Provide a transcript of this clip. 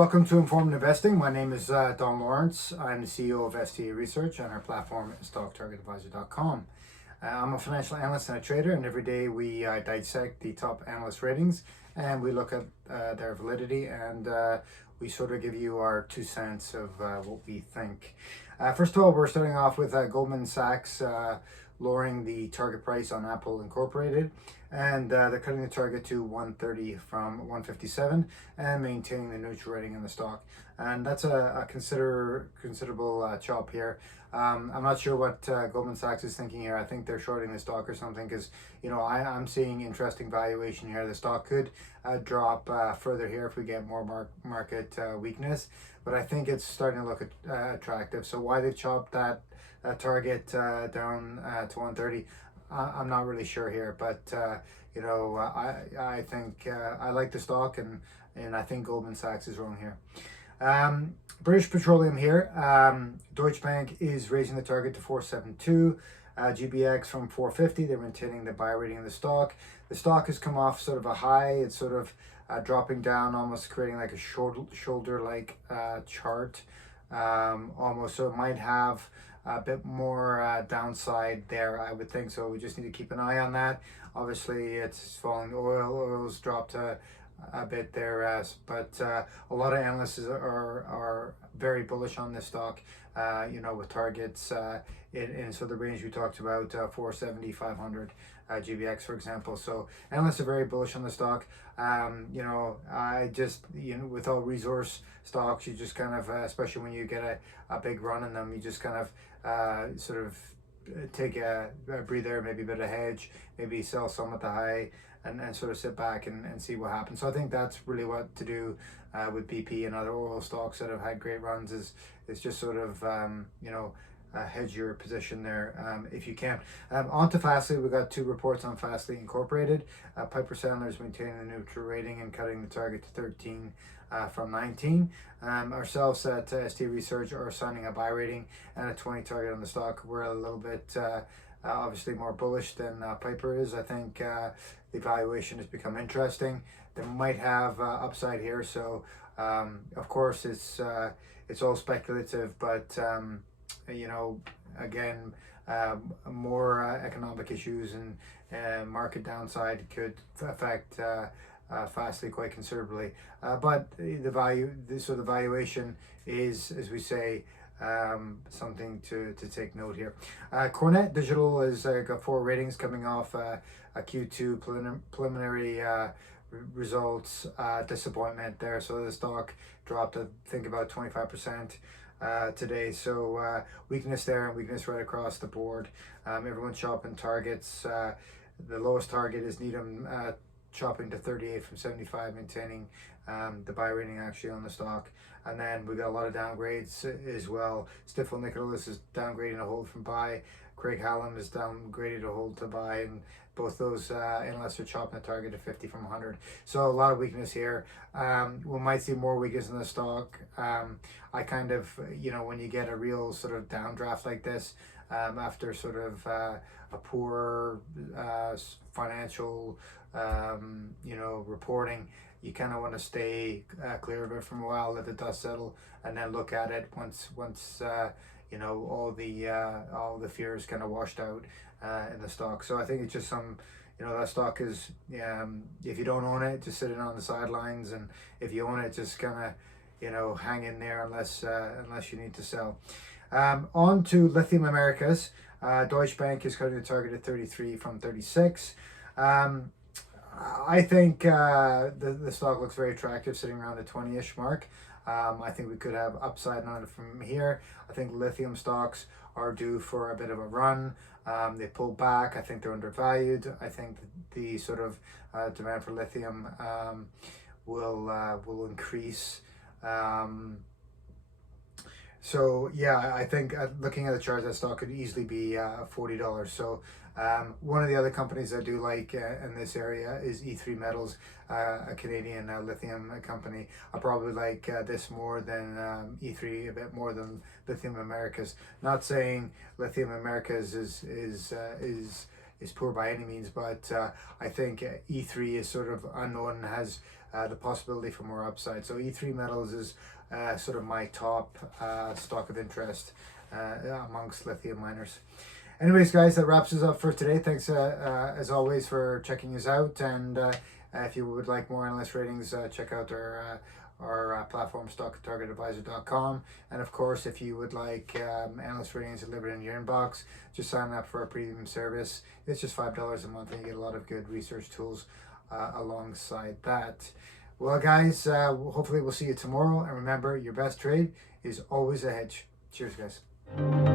welcome to Informed Investing. My name is Don Lawrence. I'm the CEO of STA Research, and our platform is StockTargetAdvisor.com. I'm a financial analyst and a trader, and every day we dissect the top analyst ratings and we look at their validity, and we sort of give you our 2 cents of what we think. First of all, we're starting off with Goldman Sachs lowering the target price on Apple Incorporated, and they're cutting the target to 130 from 157 and maintaining the neutral rating in the stock. And that's a considerable chop here. I'm not sure what Goldman Sachs is thinking here. I think they're shorting the stock or something, because I'm seeing interesting valuation here. The stock could drop further here if we get more market weakness, but I think it's starting to look attractive. So why they've chopped that target down to 130, I'm not really sure here, but I think I like the stock, and I think Goldman Sachs is wrong here. British Petroleum here. Deutsche Bank is raising the target to 472. GBX from 450. They're maintaining the buy rating of the stock. The stock has come off sort of a high. It's sort of dropping down, almost creating like a shoulder-like chart almost. So it might have a bit more downside there, I would think. So we just need to keep an eye on that. Obviously, it's falling. Oil's dropped a bit there, but a lot of analysts are very bullish on this stock, with targets in so the range we talked about, 470, 500 GBX, for example. So analysts are very bullish on the stock. I just, with all resource stocks, you just kind of, especially when you get a big run in them, you just kind of sort of take a breather, maybe a bit of hedge, maybe sell some at the high, and sort of sit back and see what happens. So I think that's really what to do with BP and other oil stocks that have had great runs, is just sort of hedge your position there if you can. On to Fastly. We've got 2 reports on Fastly Incorporated. Piper Sandler is maintaining the neutral rating and cutting the target to 13 from 19. Ourselves at STA Research are assigning a buy rating and a 20 target on the stock. We're a little bit obviously more bullish than Piper is. I think the valuation has become interesting. They might have upside here, so of course it's all speculative, but again, more economic issues and market downside could affect Fastly quite considerably. But the valuation is, as we say, something to take note here. Kornit Digital has got 4 ratings coming off a Q2 preliminary results disappointment there. So the stock dropped, I think, about 25% today. So weakness there, and weakness right across the board. Everyone's chopping targets. The lowest target is Needham chopping to 38 from 75, maintaining the buy rating actually on the stock. And then we got a lot of downgrades as well. Stifel Nicolaus is downgrading a hold from buy. Craig Hallam is downgraded a hold to buy, and both those analysts are chopping the target to 50 from 100. So a lot of weakness here. We might see more weakness in the stock. I kind of, when you get a real sort of downdraft like this, after sort of a poor financial reporting, you kind of want to stay clear of it for a while, let the dust settle, and then look at it once all the fears kind of washed out in the stock. So I think it's just some, that stock is, if you don't own it, just sit it on the sidelines, and if you own it, just kind of hang in there unless you need to sell. On to Lithium Americas. Deutsche Bank is cutting the target at 33 from 36. I think the stock looks very attractive, sitting around the 20-ish mark. I think we could have upside on it from here. I think lithium stocks are due for a bit of a run. They pulled back. I think they're undervalued. I think the sort of demand for lithium will increase. So yeah, I think looking at the charts, that stock could easily be $40. So one of the other companies I do like in this area is E3 Metals, a Canadian lithium company. I probably like this more than E3, a bit more than Lithium Americas. Not saying Lithium Americas is is poor by any means, but I think E3 is sort of unknown and has the possibility for more upside. So E3 Metals is sort of my top stock of interest amongst lithium miners. Anyways, guys, that wraps us up for today. Thanks as always for checking us out, and if you would like more analyst ratings, check out our platform, stocktargetadvisor.com. And of course, if you would like analyst ratings delivered in your inbox, just sign up for our premium service. It's just $5 a month, and you get a lot of good research tools alongside that. Well, guys, hopefully we'll see you tomorrow. And remember, your best trade is always a hedge. Cheers, guys.